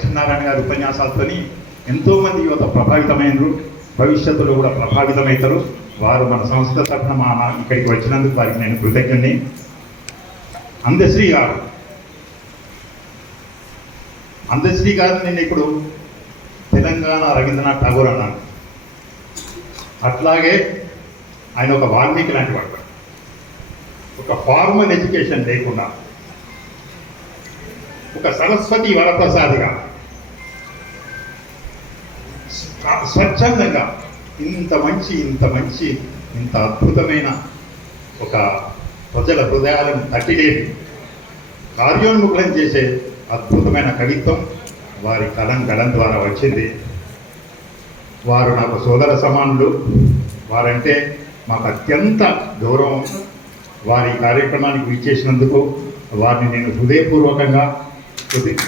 లక్ష్మీనారాయణ గారి ఉపన్యాసాలతోని ఎంతోమంది యువత ప్రభావితమైనరు భవిష్యత్తులో కూడా ప్రభావితమవుతారు. వారు మన సంస్థ తరఫున మా ఇక్కడికి వచ్చినందుకు వారికి నేను కృతజ్ఞని అందశ్రీ గారు. అందశ్రీ గారు నేను ఇప్పుడు తెలంగాణ రవీంద్రనాథ్ ఠాగూర్ అన్నాను అట్లాగే ఆయన ఒక వాల్మీకి లాంటి వాడు. ఒక ఫార్మల్ ఎడ్యుకేషన్ లేకుండా ఒక సరస్వతి వరప్రసాదిగా స్వచ్ఛందంగా ఇంత మంచి ఇంత మంచి ఇంత అద్భుతమైన ఒక ప్రజల హృదయాలను తట్టిలేని కార్యోన్ముఖం చేసే అద్భుతమైన కవిత్వం వారి కలం గళం ద్వారా వచ్చింది. వారు నాకు సోదర సమానులు. వారంటే మాకు అత్యంత గౌరవం. వారి కార్యక్రమానికి విచ్చేసినందుకు వారిని నేను హృదయపూర్వకంగా కృతి-